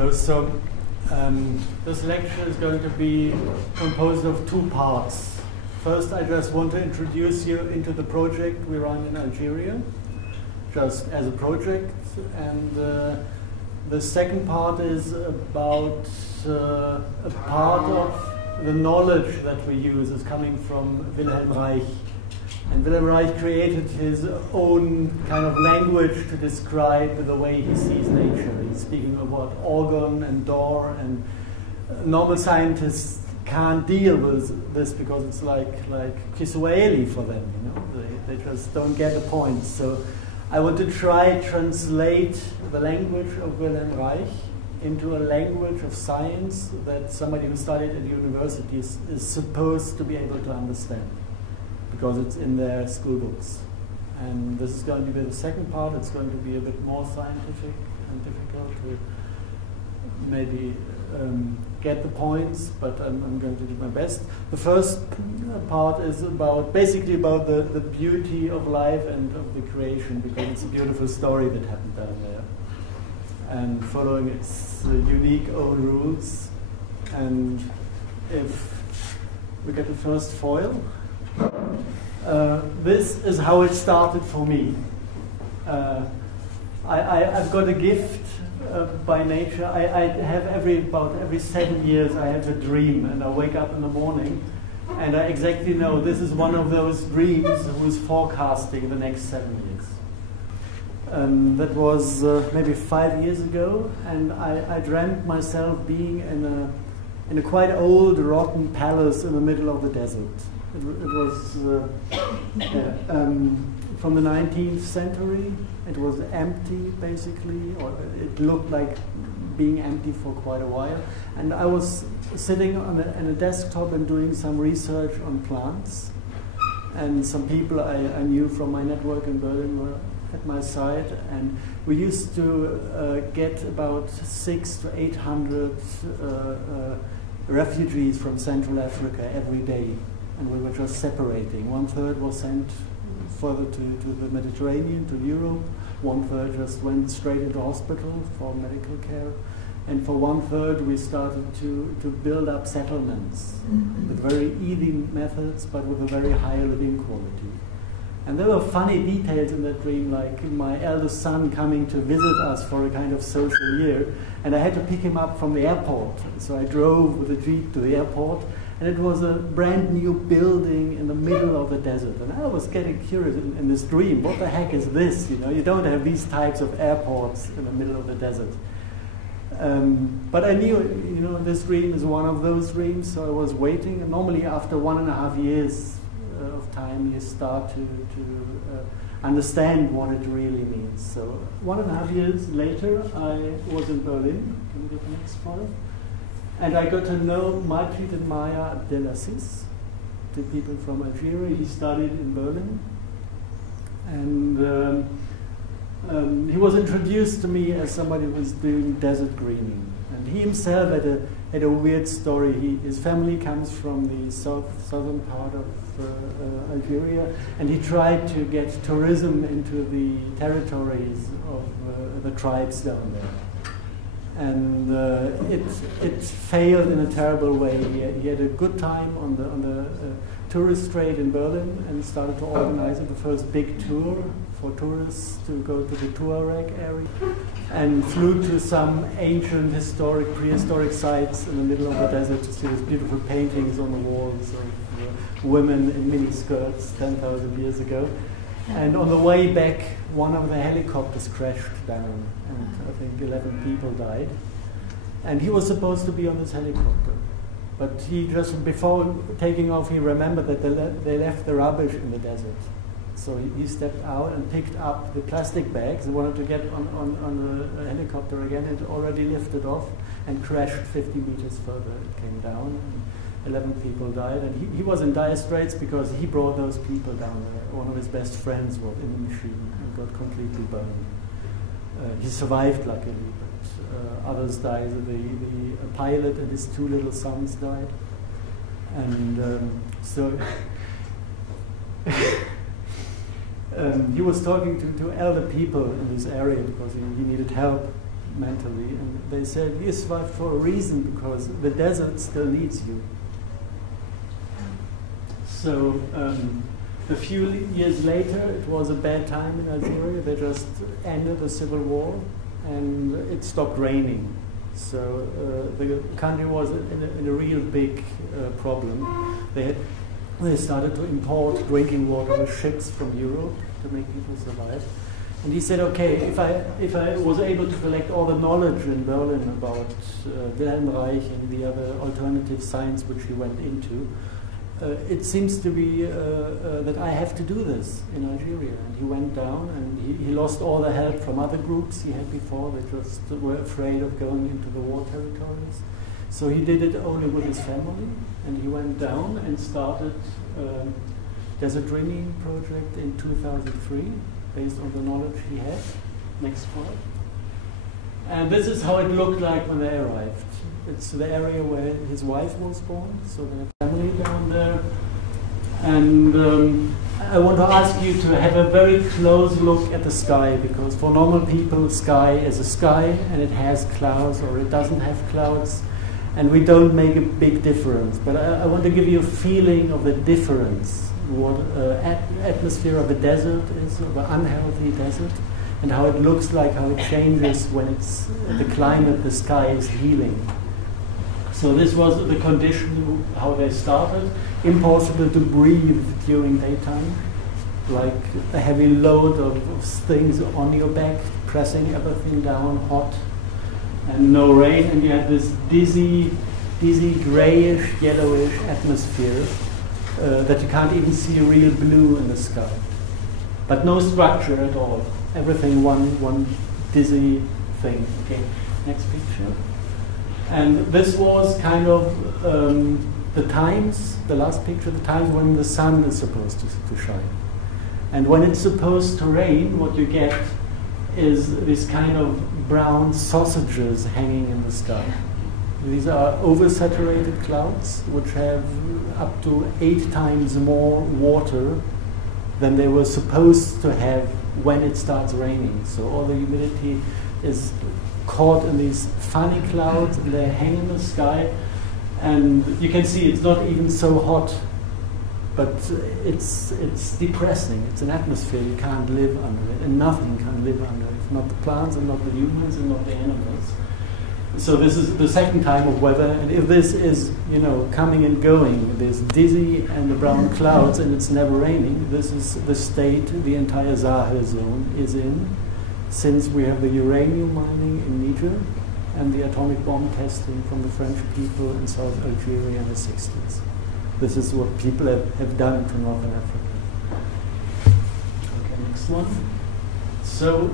Hello. So this lecture is going to be composed of two parts. First, I just want to introduce you into the project we run in Algeria, just as a project. And the second part is about a part of the knowledge that we use is coming from Wilhelm Reich. And Wilhelm Reich created his own kind of language to describe the way he sees nature. He's speaking about organ and door, and normal scientists can't deal with this because it's like Kiswahili for them, you know. They just don't get the point. So I want to try translate the language of Wilhelm Reich into a language of science that somebody who studied at university is supposed to be able to understand, because it's in their school books. And this is going to be the second part. It's going to be a bit more scientific and difficult to maybe get the points, but I'm going to do my best. The first part is basically about the beauty of life and of the creation, because it's a beautiful story that happened down there, and following its unique own rules. And if we get the first foil, this is how it started for me. I've got a gift by nature. I have about every 7 years I have a dream, and I wake up in the morning and I exactly know this is one of those dreams who's forecasting the next 7 years. That was maybe 5 years ago, and I dreamt myself being in a quite old, rotten palace in the middle of the desert. It was from the 19th century. It was empty, basically, or it looked like being empty for quite a while. And I was sitting on a desktop and doing some research on plants. And some people I knew from my network in Berlin were at my side. And we used to get about 600 to 800 refugees from Central Africa every day. And we were just separating. 1/3 was sent further to the Mediterranean, to Europe. 1/3 just went straight into hospital for medical care. And for 1/3 we started to build up settlements with very easy methods, but with a very high living quality. And there were funny details in that dream, like my eldest son coming to visit us for a kind of social year, and I had to pick him up from the airport. So I drove with a jeep to the airport, and it was a brand new building in the middle of the desert. And I was getting curious in this dream, what the heck is this? You know, you don't have these types of airports in the middle of the desert. But I knew, you know, this dream is one of those dreams, so I was waiting. And normally after 1.5 years of time, you start to understand what it really means. So 1.5 years later, I was in Berlin. Can we get the next photo? And I got to know Madjid and Abdellazizs, two people from Algeria. He studied in Berlin. And he was introduced to me as somebody who was doing desert greening. And he himself had a weird story. His family comes from the southern part of Algeria, and he tried to get tourism into the territories of the tribes down there. And it failed in a terrible way. He had a good time on the tourist trade in Berlin, and started to organize the first big tour for tourists to go to the Tuareg area, and flew to some ancient, prehistoric sites in the middle of the desert to see these beautiful paintings on the walls of women in mini skirts 10,000 years ago. And on the way back, one of the helicopters crashed down, and I think 11 people died. And he was supposed to be on this helicopter. But he just, before taking off, he remembered that they left the rubbish in the desert. So he stepped out and picked up the plastic bags and wanted to get on the helicopter again. It already lifted off and crashed 50 meters further. It came down, and 11 people died. And he was in dire straits because he brought those people down there. One of his best friends was in the machine and got completely burned. He survived, luckily, but others died. The pilot and his 2 little sons died. And so he was talking to elder people in this area because he needed help mentally, and they said, you survived for a reason, because the desert still needs you. So a few years later, it was a bad time in Algeria. They just ended the civil war, and it stopped raining. So the country was in a real big problem. They started to import drinking water with ships from Europe to make people survive. And he said, okay, if I was able to collect all the knowledge in Berlin about Wilhelm Reich and the other alternative science which he went into, it seems to be that I have to do this in Algeria. And he went down, and he lost all the help from other groups he had before. They just were afraid of going into the war territories. So he did it only with his family, and he went down and started desert dreaming project in 2003, based on the knowledge he had. Next slide. And this is how it looked like when they arrived. It's the area where his wife was born, so they have family down there. And I want to ask you to have a very close look at the sky, because for normal people, sky is a sky, and it has clouds or it doesn't have clouds, and we don't make a big difference. But I want to give you a feeling of the difference, what atmosphere of a desert is, of an unhealthy desert, and how it looks like, how it changes when it's the climate, the sky is healing. So this was the condition, how they started. Impossible to breathe during daytime, like a heavy load of things on your back, pressing everything down, hot, and no rain, and you have this dizzy, grayish, yellowish atmosphere that you can't even see real blue in the sky. But no structure at all. Everything one dizzy thing. Okay, next picture. And this was kind of the times, the last picture, the times when the sun is supposed to shine. And when it's supposed to rain, what you get is this kind of brown sausages hanging in the sky. These are oversaturated clouds, which have up to 8 times more water than they were supposed to have when it starts raining. So all the humidity is caught in these funny clouds, and they hang in the sky, and you can see it's not even so hot, but it's depressing. It's an atmosphere you can't live under it, and nothing can live under it. Not the plants, and not the humans, and not the animals. So this is the second time of weather, and if this is, coming and going, this dizzy and the brown clouds, and it's never raining, this is the state the entire Sahel zone is in, since we have the uranium mining in Niger and the atomic bomb testing from the French people in South Algeria in the 60s. This is what people have done to Northern Africa. Okay, next one. So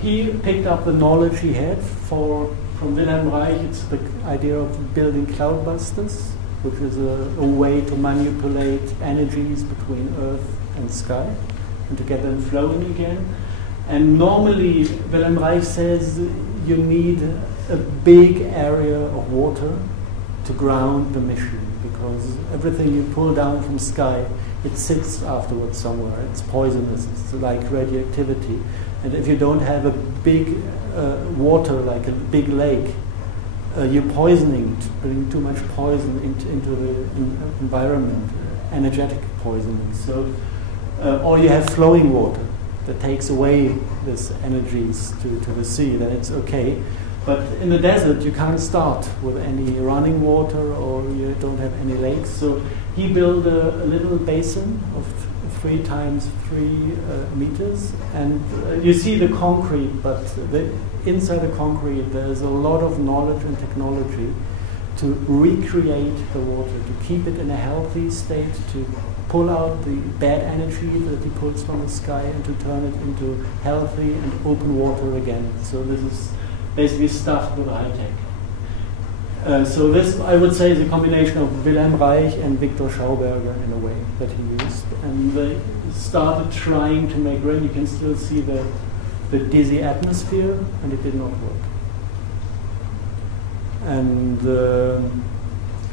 he picked up the knowledge he had from Wilhelm Reich. It's the idea of building Cloudbusters, which is a way to manipulate energies between Earth and sky and to get them flowing again. And normally, Wilhelm Reich says you need a big area of water to ground the machine, because everything you pull down from sky, it sits afterwards somewhere. It's poisonous. It's like radioactivity. And if you don't have a big water, like a big lake, you're poisoning, putting too much poison into the environment, energetic poisoning. So, or you have flowing water that takes away this energies to the sea, then it's okay. But in the desert, you can't start with any running water, or you don't have any lakes. So he built a little basin of 3 times 3 meters, and you see the concrete, but inside the concrete there's a lot of knowledge and technology to recreate the water, to keep it in a healthy state, to pull out the bad energy that he pulls from the sky and to turn it into healthy and open water again. So this is basically stuffed with high tech. So this, I would say, is a combination of Wilhelm Reich and Victor Schauberger in a way that he used. And they started trying to make rain. You can still see the dizzy atmosphere, and it did not work. And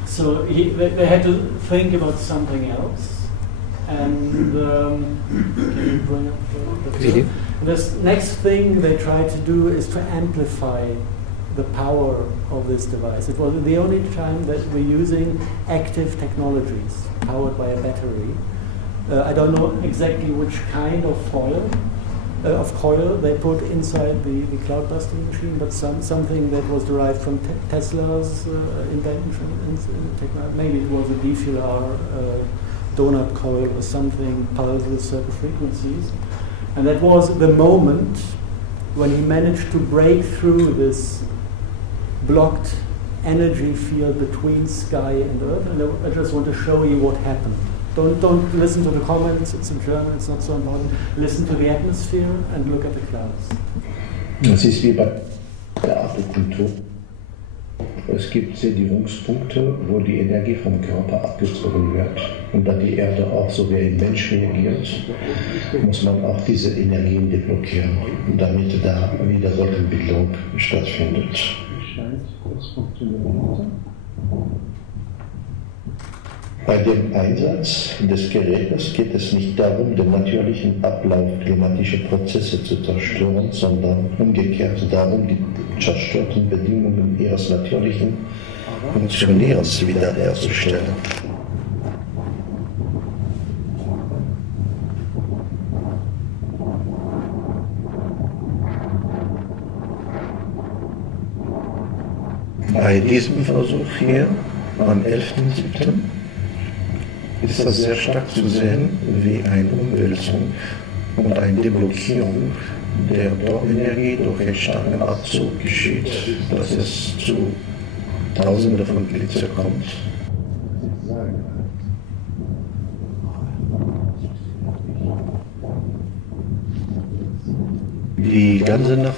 so they had to think about something else. And can you bring up the video? This next thing they tried to do is to amplify the power of this device. It was the only time that we're using active technologies powered by a battery. I don't know exactly which kind of coil they put inside the Cloudbusting machine, but something that was derived from Tesla's invention. Maybe it was a DFLR donut coil or something, pulsed with certain frequencies. And that was the moment when he managed to break through this blocked energy field between sky and earth. And I just want to show you what happened. Don't listen to the comments, it's in German, it's not so important. Listen to the atmosphere and look at the clouds. Das ist wie bei der Akupunktur. Es gibt Sedierungspunkte, wo die Energie vom Körper abgezogen wird. Und da die Erde auch so wie ein Mensch reagiert, muss man auch diese Energien deblockieren, damit da wieder Wolkenbildung stattfindet. Bei dem Einsatz des Gerätes geht es nicht darum, den natürlichen Ablauf klimatischer Prozesse zu zerstören, sondern umgekehrt darum, die zerstörten Bedingungen ihres natürlichen Funktionierens wiederherzustellen. Bei diesem Versuch hier am 11.07. ist das sehr stark zu sehen, wie eine Umwälzung und eine Deblockierung der Bohrenergie durch einen starken Abzug geschieht, dass es zu Tausenden von Blitze kommt. Die ganze Nacht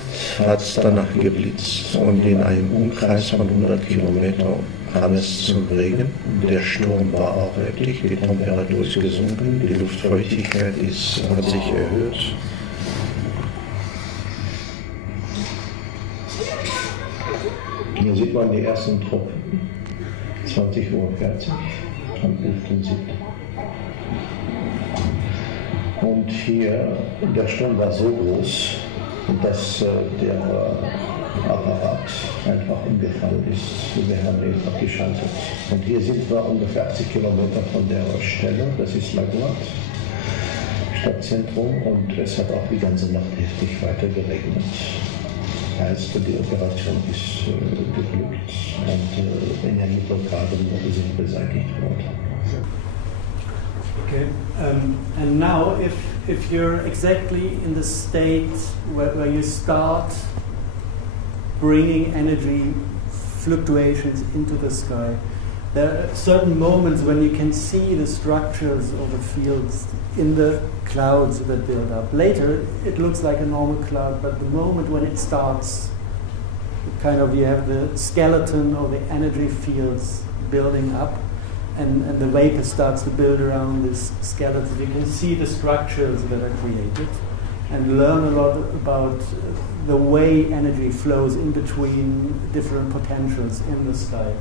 hat es danach geblitzt und in einem Umkreis von 100 Kilometern kam es zum Regen. Der Sturm war auch wirklich, die Temperatur ist gesunken, die Luftfeuchtigkeit hat sich erhöht. Hier sieht man die ersten Tropfen, 20:40 Uhr am 11.07. Und hier, der Sturm war so groß, dass der Apparat einfach umgefallen ist. Wir haben ihn abgeschaltet. Und hier sind wir ungefähr 80 Kilometer von der Stelle, das ist Laguat, Stadtzentrum, und es hat auch die ganze Nacht heftig weiter geregnet. Heißt, die Operation ist geglückt und Energieblockaden sind beseitigt worden. Okay, and now if you're exactly in the state where you start bringing energy fluctuations into the sky, there are certain moments when you can see the structures of the fields in the clouds that build up. Later it looks like a normal cloud, but the moment when it starts, kind of you have the skeleton or the energy fields building up, and the vapor starts to build around this skeleton. You can see the structures that are created and learn a lot about the way energy flows in between different potentials in the sky.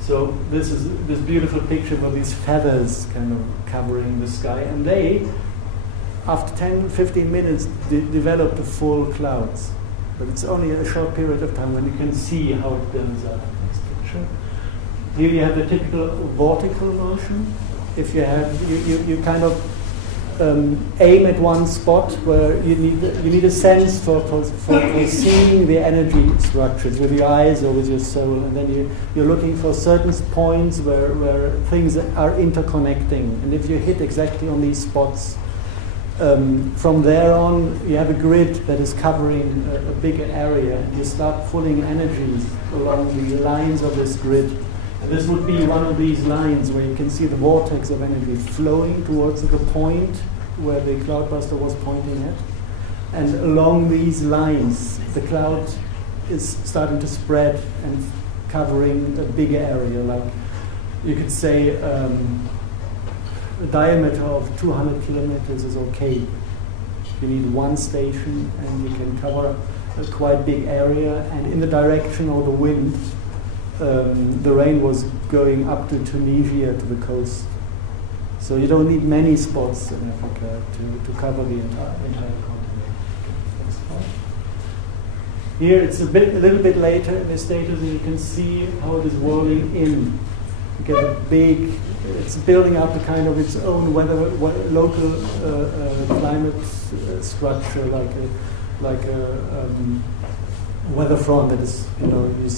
So this is this beautiful picture with these feathers kind of covering the sky, and they, after 10-15 minutes, develop the full clouds. But it's only a short period of time when you can see how it builds up in this picture. Here you have the typical vertical motion. If you have, you kind of aim at one spot where you need a sense for seeing the energy structures with your eyes or with your soul, and then you're looking for certain points where things are interconnecting, and if you hit exactly on these spots, from there on you have a grid that is covering a bigger area, and you start pulling energies along the lines of this grid. This would be one of these lines where you can see the vortex of energy flowing towards the point where the Cloudbuster was pointing at. And along these lines, the cloud is starting to spread and covering a bigger area. Like you could say a diameter of 200 kilometers is okay. You need one station and you can cover a quite big area. And in the direction of the wind, the rain was going up to Tunisia, to the coast. So you don't need many spots in Africa to cover the entire continent. Next slide. Here it's a little bit later in the status, and you can see how it is rolling in. You get a big, it's building up a kind of its own local climate structure, like a weather front that is,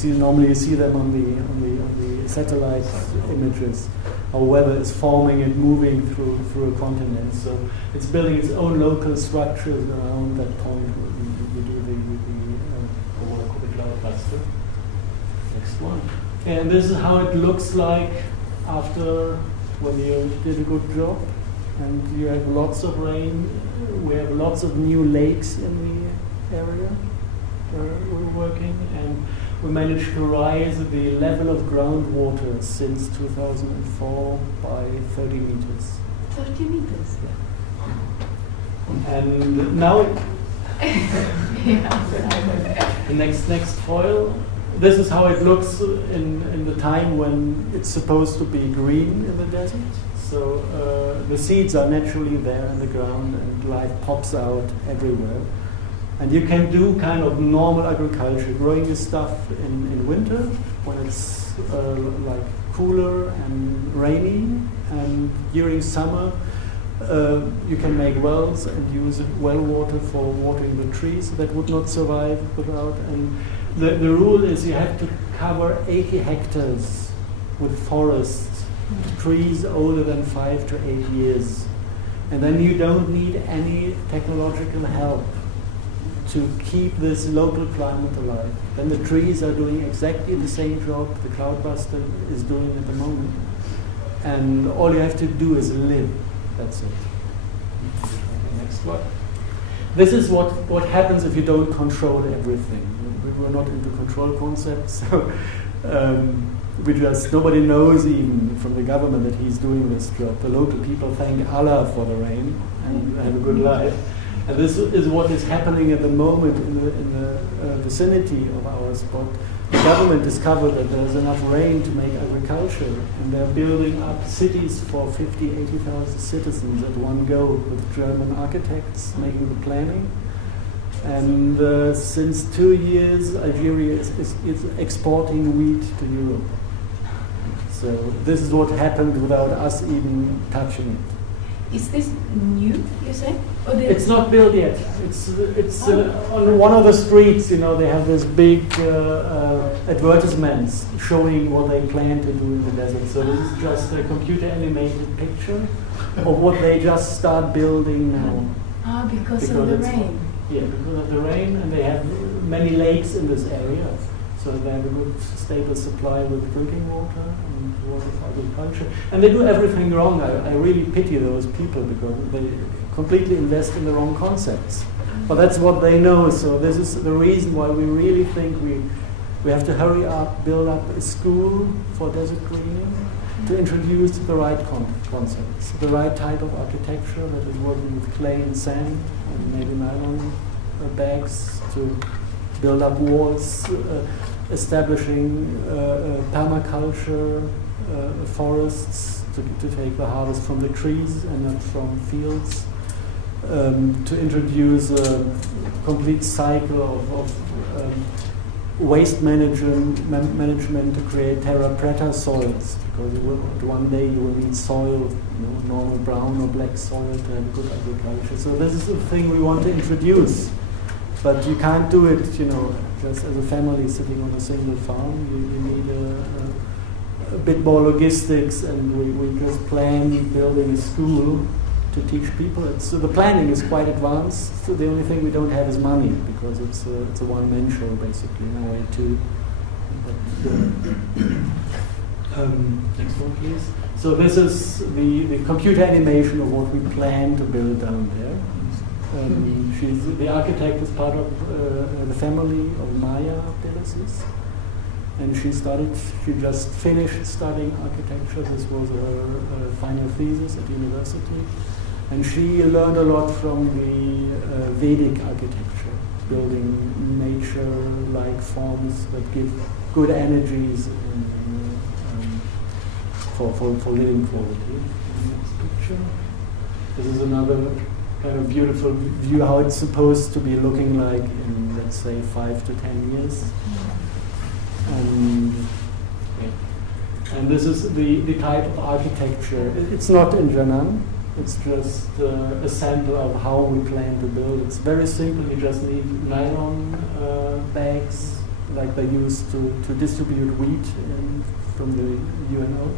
normally you see them on the satellite images. How weather is forming and moving through a continent. So it's building its own local structures around that point where you do what I call the Cloudbuster. Next one. And this is how it looks like after when you did a good job. And you have lots of rain. We have lots of new lakes in the area where we're working, and we managed to rise the level of groundwater since 2004 by 30 meters. 30 meters? Yeah. And now, the next foil. This is how it looks in the time when it's supposed to be green in the desert. So the seeds are naturally there in the ground, and life pops out everywhere. And you can do kind of normal agriculture, growing your stuff in winter when it's like cooler and rainy, and during summer you can make wells and use well water for watering the trees that would not survive without. And the rule is you have to cover 80 hectares with forests, trees older than 5 to 8 years, and then you don't need any technological help to keep this local climate alive. Then the trees are doing exactly the same job the Cloudbuster is doing at the moment. And all you have to do is live. That's it. Next one. This is what happens if you don't control everything. We were not into control concepts, so nobody knows even from the government that he's doing this job. The local people thank Allah for the rain and have a good life. And this is what is happening at the moment in the vicinity of our spot. The government discovered that there's enough rain to make agriculture, and they're building up cities for 50,000, 80,000 citizens at one go, with German architects making the planning. And since 2 years, Algeria is exporting wheat to Europe. So this is what happened without us even touching it. Is this new, you say? It's not built yet. It's on one of the streets, they have this big advertisements showing what they plan to do in the desert. So this is just a computer animated picture of what they just start building now. Because of the rain. Yeah, because of the rain, and they have many lakes in this area. So they have a good stable supply with drinking water and water for agriculture. And they do everything wrong. I really pity those people because they completely invest in the wrong concepts. But that's what they know. So this is the reason why we really think we have to hurry up, build up a school for desert greening to introduce the right concepts, the right type of architecture that is working with clay and sand and maybe nylon bags to build up walls, establishing permaculture forests to take the harvest from the trees and not from fields, to introduce a complete cycle of waste management to create terra preta soils, because one day you will need soil, normal brown or black soil to have good agriculture. So this is the thing we want to introduce. But you can't do it, just as a family sitting on a single farm. You need a bit more logistics, and we just plan building a school to teach people. So the planning is quite advanced. So the only thing we don't have is money, because it's a one-man show basically. In a way too. Next one, please. So this is the computer animation of what we plan to build down there. The architect is part of the family of Abdellazizs, and she just finished studying architecture. This was her final thesis at university, and she learned a lot from the Vedic architecture, building nature-like forms that give good energies for living quality. Next picture. architecture. This is another kind of beautiful view how it's supposed to be looking like in, let's say, 5 to 10 years. And this is the type of architecture. It's not in Jiangnan. It's just a sample of how we plan to build. It's very simple. You just need nylon bags, like they use to distribute wheat from the UNO.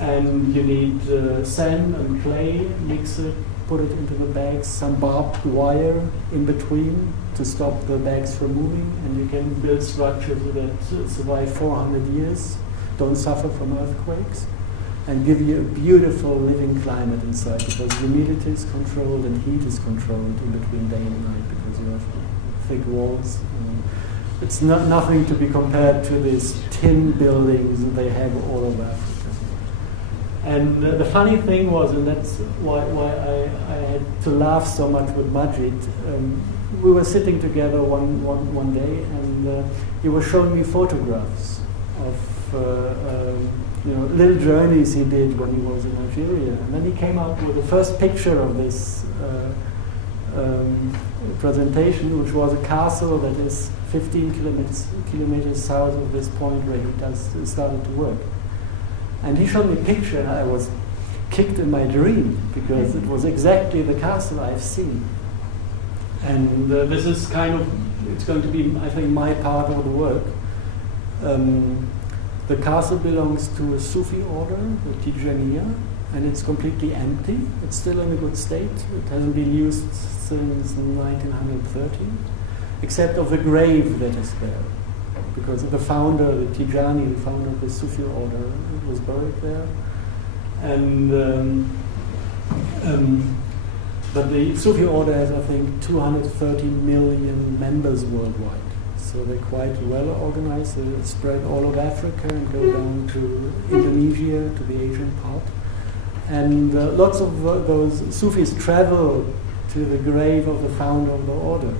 And you need sand and clay, mix it, put it into the bags, some barbed wire in between to stop the bags from moving, and you can build structures that survive 400 years, don't suffer from earthquakes, and give you a beautiful living climate inside, because humidity is controlled and heat is controlled in between day and night because you have thick walls. It's nothing to be compared to these tin buildings that they have all over Africa. And the funny thing was, and that's why I had to laugh so much with Madjid, we were sitting together one day, and he was showing me photographs of little journeys he did when he was in Algeria. And then he came out with the first picture of this presentation, which was a castle that is 15 kilometers south of this point where he started to work. And he showed me a picture, and I was kicked in my dream, because it was exactly the castle I've seen. And this is kind of, it's going to be, I think, my part of the work. The castle belongs to a Sufi order, the Tijaniya, and it's completely empty. It's still in a good state. It hasn't been used since 1930, except of the grave that is there. Because the founder, the Tijani, the founder of the Sufi order, was buried there. And but the Sufi order has, I think, 230 million members worldwide. So they're quite well organized. They spread all over Africa and go down to Indonesia, to the Asian part. And lots of those Sufis travel to the grave of the founder of the order.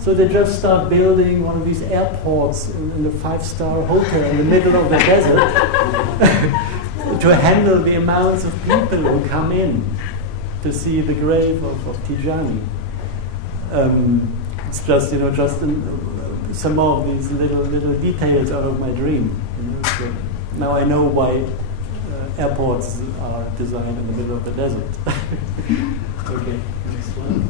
So they just start building one of these airports in the 5-star hotel in the middle of the desert to handle the amounts of people who come in to see the grave of Tijani. It's just, some more of these little details out of my dream. So now I know why airports are designed in the middle of the desert. Okay, next one.